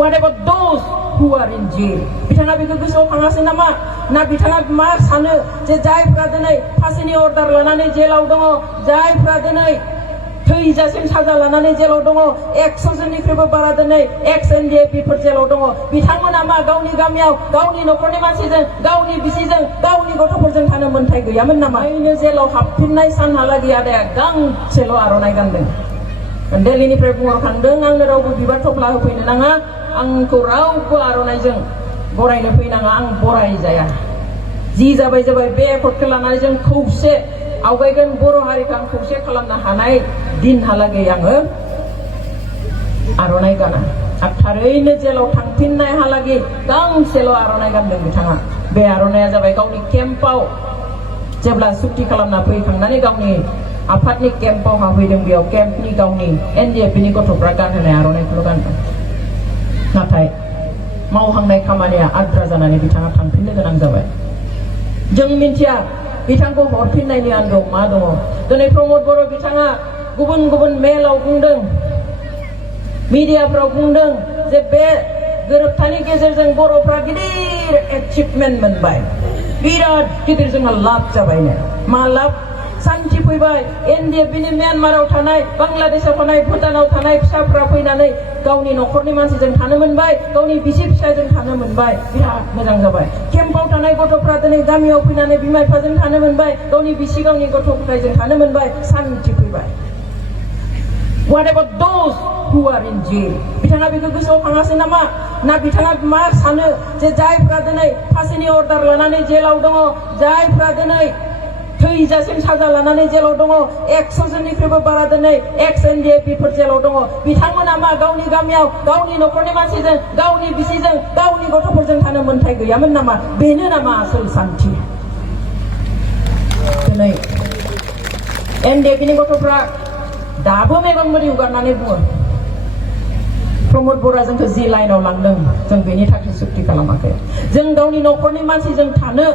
What about those who are in jail? बिथाङा बेखौ गोसोआव खाङासै नामा? ना बिथाङा मा सानो जे जायफ्रा दिनै फांसिनि अर्डार लानानै जेलाव दङ, जायफ्रा दिनै थैजासिम साजा लानानै जेलाव दङ, 100 जननिख्रुइबो बारा दिनै ex-NDFफोर जेलाव दङ, बिथांमोना मा गावनि गामियाव गावनि न'खरनि मानसिजों, गावनि बिसिजों, गावनि गथ'फोरजों थानो मोन्थाय गैयामोन नामा? बेनो जेलाव हाबफिननाय सानहालागै आदाया गांसेल' आर'नाइ गानदों। दिल्लीनिफ्राय बुंहरखांदों, आंनो रावबो बिबार थफ्ला होफैनो नाङा, आंखौ रावबो आर'नाइजों बरायनो फैनाङा, आं बराय जाया। जि जाबाय जाबाय, बे एकर्डखौ लानानै जों खौसे आवगायगोन, बर' हारिखौ आं खौसे खालामनो हानाय दिनहालागै आङो आर'नाइ गाना। आरो थारैनो जेलाव थांफिननायहालागै गांसेल' आर'नाइ गानदों बिथाङा। बे आर'नाइया जाबाय गावनि केम्पआव जेब्ला सुक्ति खालामना फैखांनानै गावनि आफादनि केम्पआव हाबहैदों, बेयाव केम्पनि गावनि NDFनि गथ'फ्रा गानहोनाय आर'नाइखौल' गानदों। नाथाय मावहांनाय खामानिया आद्रा जानानै बिथाङा थांफिननो गोनां जाबाय। जों मिथिया बिथांखौ हरफिननायनि आन्दोआव मा दङ। दिनै प्रमद बर' बिथाङा गुबुन गुबुन मेलाव बुंदों, मिडियाफ्राव बुंदों जे बे गोरोबथानि गेजेरजों बर'फ्रा गिदिर एचिभमेन्ट मोनबाय, बिराद गिदिर जोंहा लाब जाबायनो। मा लाब? सान्थि फैबाय। NDFनि म्यानमाराव थानाय, बांलादेशआव थानाय, भुटानाव थानाय फिसाफ्रा फैनानै गावनि न'खरनि मानसिजों थानो मोनबाय, गावनि बिसि फिसायजों थानो मोनबाय, बिराद मोजां जाबाय। केम्पआव थानाय गथ'फ्रा दिनै गामियाव फैनानै बिमा बिफाजों थानो मोनबाय, गावनि बिसि गावनि गथ' गथायजों थानो मोनबाय, सान्थि फैबाय। What about those who are in jail? बिथाङा बेखौ गोसोआव खाङासै नामा? ना बिथाङा मा सानो जे जायफ्रा दिनै फांसिनि अर्डार लानानै जेलाव दङ, जायफ्रा दिनै थैजासिम साजा लानानै जेलाव दङ, 100 जननिख्रुइबो बारा दिनै ex-NDFफोर जेलाव दङ, बिथांमोना मा गावनि गामियाव गावनि न'खरनि मानसिजों, गावनि बिसिजों, गावनि गथ'फोरजों थानो मोन्थाय गैयामोन नामा? बेनो नामा आसोल सान्थि? दिनै NDFनि गथ'फ्रा दाबो मेगन मोदै हुगारनानै बुङो, प्रमद बर'आ जोंखौ जि लाइनाव लांदों जों बेनि थाखाय सुक्ति खालामाखै। जों गावनि न'खरनि मानसिजों थानो,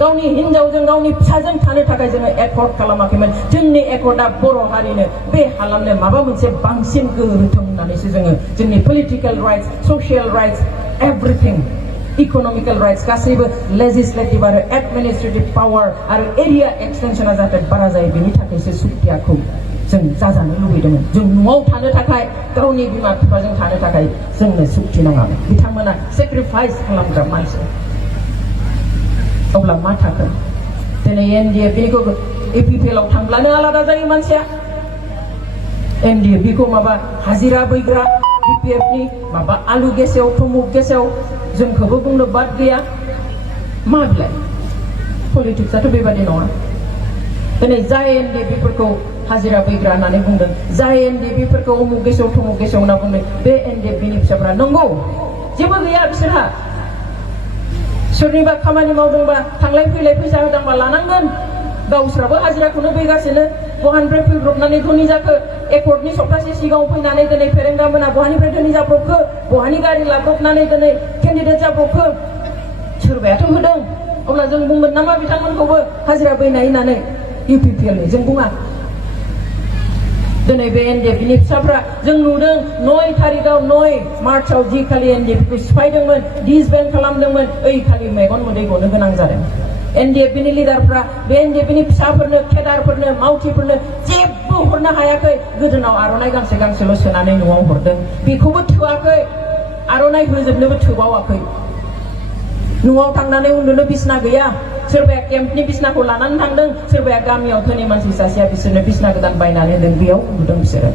गावनि हिनजावजों, गावनि फिसाजों थानो थाखाय जोङो एकर्ड खालामाखैमोन। जोंनि एकर्डआ बर' हारिनो, बे हालामनो माबा मोनसे बांसिन गोहो होथों होननानैसो जोङो जोंनि political rights, social rights, everything, economical rights गासैबो, लेजिस्लेटिभ आरो एडमिनिस्ट्रेटिभ पावार आरो एरिया एक्सटेनसना जाहाथे बारा जायो, बेनि थाखायसो सुक्तियाखौ जों जाजानो लुबैदोंमोन। जों न'आव थानो थाखाय, गावनि बिमा बिफाजों थानो थाखाय जोंनो सुक्ति नाङामोन। बिथांमोना सेक्रिफाइस खालामग्रा मानसि। अब्ला मा थाखो? दिनै NDFखौ APPLआव थांब्लानो आलादा जायो मानसिया। NDFखौ माबा हाजिरा बैग्रा, BPFनि माबा आलु गेसेव, थमुक गेसेव, जोंखौबो बुंनो बाद गैया। मा बिलाय? पलिटिक्सआथ' बेबादि नङा। दिनै जाय NDFफोरखौ हाजिरा बैग्रा होननानै बुंदों, जाय NDFफोरखौ उमुक गेसेव थमुक गेसेव होनना बुंदों, बे NDFनि फिसाफ्रा नंगौ जेबो गैया बिसोरहा। सोरनिबा खामानि मावदोंबा, थांलाय फैलाय फैसा होदोंबा लानांगोन। गावस्राबो हाजिराखौनो फैगासिनो। बहानिफ्राय फैब्रबनानै धोनि जाखो? एकर्डनि सप्तासे सिगाङाव फैनानै दिनै फेरेंगा मोना बहानिफ्राय धोनि जाब्रबखो? बहानि गारि लाब्रबनानै दिनै केन्डिडेट जाब्रबखो? सोरबायाथ' होदों। अब्ला जों बुंगोन नामा बिथांमोनखौबो हाजिरा बैनाय होननानै? UPPLनि जों बुङा। दिनै बे NDFनि फिसाफ्रा जों नुदों 9 तारिखआव 9 मार्चआव जि खालि NDFखौ सिफायदोंमोन, डिसबेन्ड खालामदोंमोन, ओइ खालि मेगन मोदै गनो गोनां जादों। NDFनि लिडारफ्रा बे NDFनि फिसाफोरनो, केडारफोरनो, मावथिफोरनो जेबो हरनो हायाखै। गोदोनाव आर'नाइ गांसे गांसेल' सोनानै न'आव हरदों। बेखौबो थोआखै, आर'नाइ होजोबनोबो थोबावाखै। न'आव थांनानै उन्दुनो बिसना गैया। सोरबाया केम्पनि बिसनाखौ लानानै थांदों, सोरबाया गामियाव धोनि मानसि सासेया बिसोरनो बिसना गोदान बायनानै होदों, बेयाव उन्दुदों बिसोरो।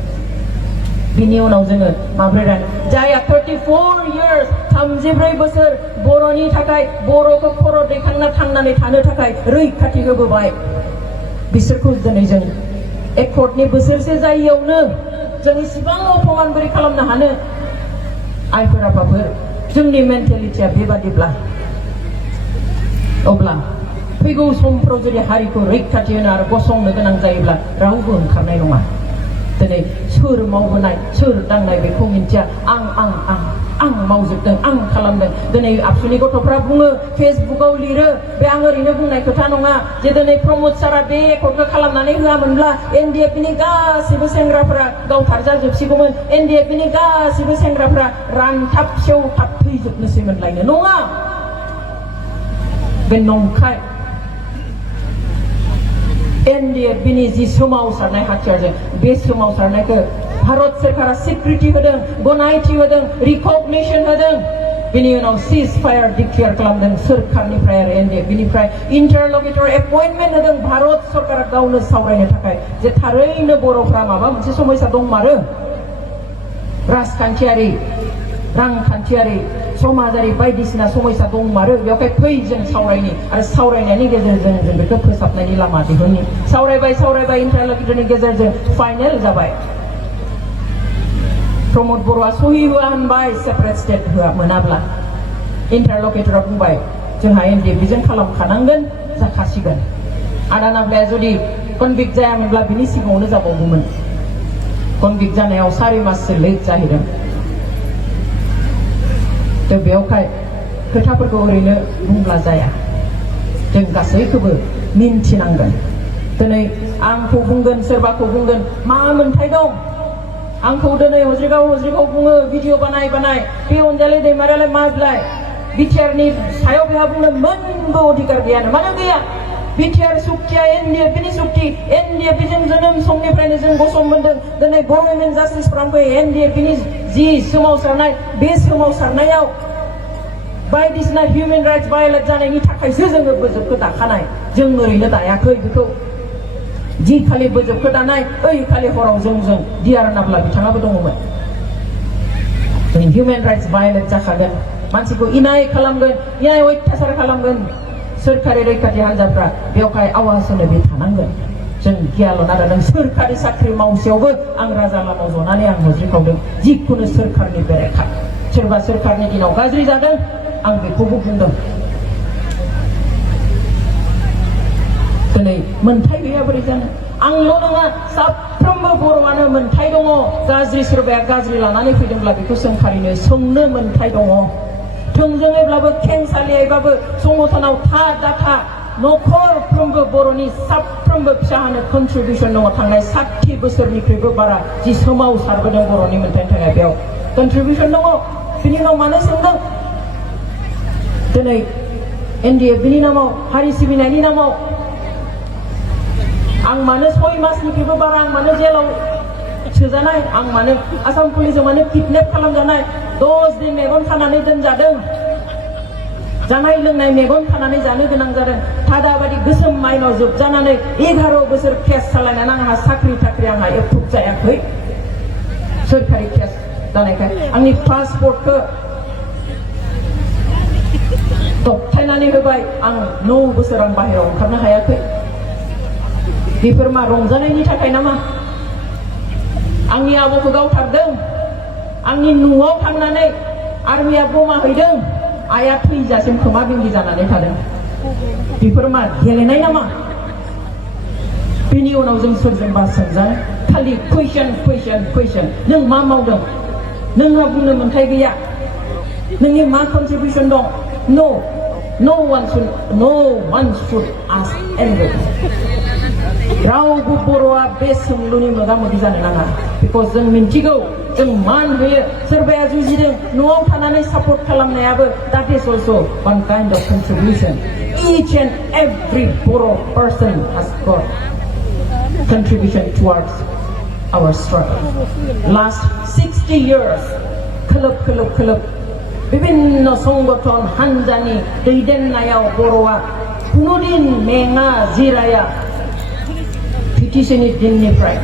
बिनि उनाव जोङो माब्रै रानो? जायहा 34 years 34 बोसोर बर'नि थाखाय, बर'खौ खर' दैखांना थांनानै थानो थाखाय रैखाथि होबोबाय, बिसोरखौ दिनै जों एकर्डनि बोसोरसे जायियावनो जों इसिबां अपमान बोरै खालामनो हानो? आइफोर आफाफोर, जोंनि मेन्टेलिटिया बेबादिब्ला अब्ला फैगौ समफ्राव जुदि हारिखौ रैखाथि होनो आरो गसंनो गोनां जायोब्ला रावबो ओंखारनाय नङा। दिनै सोर मावबोनाय सोर दांनाय बेखौ मिन्थिया आं मावजोबदों आं खालामदों दिनै आबसुनि गथ'फ्रा बुङो फेसबुकाव लिरो बे आं ओरैनो बुंनाय खोथा नङा जे दिनै प्रमद सारा बे एकर्डखौ खालामनानै होआमोनब्ला एनडिएफबि नि गासिबो सेंग्राफोरा गावथारजाजोबसिगौमोन एनडिएफबि नि गासिबो सेंग्राफोरा रानथाब सेवथाब थैजोबनोसैमोनलायनो नङा बे नंखाय एनडिएफबि नि जि सोमावसारनाय हाथियारजों बे सोमावसारनायखौ भारत सरकारा स्वीकृति होदों गनायथि होदों रिकगनिशन होदों बिनि उनाव सीज फायार डिक्लेयार खालामदों सोरखारनिफ्राय आरो एनडिएफबिनिफ्राय इन्टारल'केटर एपइन्टमेन्ट होदों भारत सरकारा गावनो सावरायनो थाखाय जे थारैनो बर'फ्रा माबा मोनसे समस्या दंमारो राजखान्थियारि रांखान्थियारि समाजारि बायदिसिना समस्या दंमारो बेवहाय फै जों सावरायनि आरो सावरायनायनि गेजेरजों जों बेखौ फोसाबनायनि लामा दिहुननि सावरायबाय इन्टारल'केटरनि गेजेरजों फाइनेल जाबाय प्रमद बर'आ सहि होआ होनबाय सेपारेट स्टेट होआ मोनाब्ला इन्टारल'केटरा बुंबाय जोंहा एनडिएफबिजों खालामखानांगोन जाखासिगोन आदा नाब्लाया जुदि कनभिक्ट जायामोनब्ला बिनि सिगाङावनो जाबावगौमोन कनभिक्ट जानायाव 4 माससो लेट जाहैदों दा बेवहाय खोथाफोरखौ ओरैनो बुंब्ला जाया जों गासैखौबो मिन्थिनांगोन दिनै आंखौ बुंगोन सोरबाखौ बुंगोन मा मोन्थाय दं आंखौ दिनै हज्रिगाव बुङो भिडिअ बानाय बे अनजालि दैमारियालाय मा बिलाय बिटिआरनि सायाव बेहा बुंनो मोनबो अधिकार गैयानो मानो गैया बिटिआर सुक्तिया एनडिएफबिनि सुक्ति एनडिएफबिजों जोनोम समनिफ्रायनो जों गसं मोन्दों दिनै बर' वुमेन जास्टिस फ्रन्टखौ एनडिएफबिनि जि सोमावसारनाय बे सोमावसारनायाव बायदिसिना हिउमेन राइट्स भायलेट जानायनि थाखायसो जोङो बोजबखौ दाखानाय जों ओरैनो दायाखै बेखौ जि खालि बोजबखौ दानाय ओइ खालि हराव जों डिआर नाब्ला बिथाङाबो दङमोन जों हिउमेन राइट्स भायलेट जाखागोन मानसिखौ इनाय खालामगोन इनाय अत्याचार खालामगोन सोरखारि रैखाथि हान्जाफ्रा बेवहाय आवाज होनो बे थानांगोन जों गियाल' नागिरदों सोरखारि साख्रि मावसेयावबो आं राजा लामायाव जनानै आं हज्रिखावदों जिखुनु सोरखारनि बेरेखा सोरबा सोरखारनि दिनाव गाज्रि जादों आं बेखौबो बुंदों दिनै मोन्थाय गैया बोरै जानो आंल' नङा साफ्रोमबो बर'आनो मोन्थाय दङ गाज्रि सोरबाया गाज्रि लानानै फैदोंब्ला बेखौ सोंखारिनो सोंनो मोन्थाय दङ थोंजोङैब्लाबो खेंसालियैबाबो संगठनाव दाथा नखरफ्रोमबो बर'नि साफ्रोमबो फिसाहानो कन्ट्रिबिउसन दङ थांनाय 60 बोसोरनिख्रुइबो बारा जि सोमावसारबोदों बर'नि मोन्थायनि थाखाय बेयाव कन्ट्रिबिउसन दङ बिनि उनाव मानो सोंदों दिनै एनडिएफबिनि नामाव हारि सिबिनायनि नामाव आं मानो 6 मासनिख्रुइबो बारा आं मानो जेलाव सोजानाय आं मानो आसाम पुलिसजों मानो किडनेप खालामजानाय 10 दिन मेगन खानानै दोनजादों जानाय लोंनाय मेगन खानानै जानो गोनां जादों थादाबादि गोसोम माइनाव जोबजानानै 11 बोसोर केस सालायनानै आंहा साख्रि आंहा एप्रुभ जायाखै सोरखारि केस जानायखाय आंनि पासपर्टखौ दबथायनानै होबाय आं 9 बोसोर आं बाहेरायाव ओंखारनो हायाखै बेफोर मा रंजानायनि थाखाय नामा आंनि आबौखौ गावथारदों आंनि न'आव थांनानै आर्मिया बमा हैदों आइया थैजासिम खोमा बिंगि जानानै थादों बेफोर मा गेलेनाय नामा बिनि उनाव जों सोरजोंबा सोंजानो खालि कुइसन नों मा मावदों नोंहा बुंनो मोन्थाय गैया नोंनि मा कन्ट्रिबिउसन दं no one should ask anybody रावबो बर'आ बे सोंलुनि मोगा मोगि जानो नाङा बिकज जों मिन्थिगौ जों मान होयो सोरबाया जुजिदों न'आव थानानै support खालामनायाबो that is also one kind of contribution each and every Boro person has got contribution towards our struggle last 60 years खोलोब বিভিন্ন সংগঠন হানজানি दैदेननायाव बर'आ कुनुदिन मेङा जिराया पिटिशननि दिननिफ्राय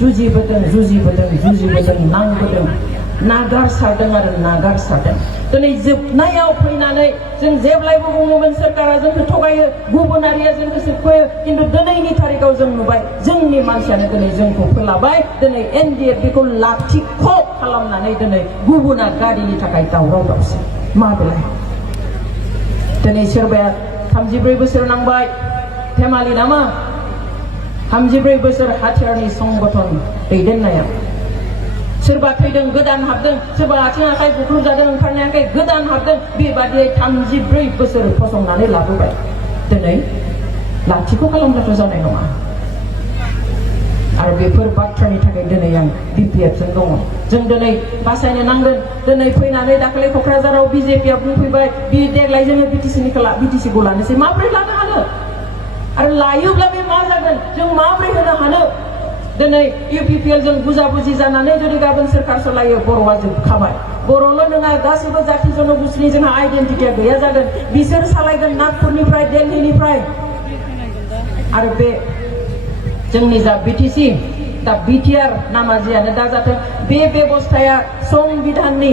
जुजिबोदों नांबोदों नागारसारदों दिनै जोबनायाव फैनानै जों जेब्लायबो बुङोमोन सोरखारा जोंखौ थगायो गुबुनारिया जोंखौ सोबख'यो खिन्थु दिनैनि थारिखआव जों नुबाय जोंनि मानसियानो दिनै जोंखौ फोलाबाय दिनै एनडिएफबिखौ लाथिख' खालामनानै दिनै गुबुना गारिनि थाखाय दावराव-दावसि मा बेलाय दिनै सोरबाया 34 बोसोर नांबाय फेमालि नामा 34 बोसोर हाथियारनि संगठन दैदेननाया सोरबा थैदों गोदान हाबदों सोरबा आथिं आखाइ बुख्रुबजादों ओंखारनो हायाखै गोदान हाबदों बेबादियै 34 बोसोर फसंनानै लाबोबाय दिनै लाथिख' खालामब्लाथ' जानाय नङा आरो बेफोर बाथ्रानि थाखाय दिनै आं बिपिएफजों दङ जों दिनै बासायनो नांगोन दिनै फैनानै दाखालि क'क्राझाराव बिजेपिआ बुंफैबाय बि देग्लाय जोङो बिटिसिखौ लानोसै माब्रै लानो हानो आरो लायोब्ला बे मा जागोन जों माब्रै होनो हानो दिनै इउपिपिएल जों बुजाबुजि जानानै जुदि गाबोन सोरखार सलायो बर'आ जोबखाबाय बर'ल' नङा गासैबो जाथि जनगोष्ठीनि जोंहा आइडेन्टिटिया गैया जागोन बिसोर सालायगोन नागपुरनिफ्राय दिल्लीनिफ्राय आरो बे जोंनि जा बिटिसि दा बिटिआर नामा जियानो दा जाथों बे बेबस्थाया संबिधाननि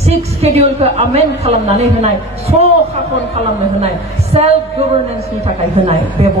6 शेड्यूलखौ आमेन्ड खालामनानै होनाय स' खाखन खालामनो होनाय सेल्फ गभर्नेन्सनि थाखाय होनाय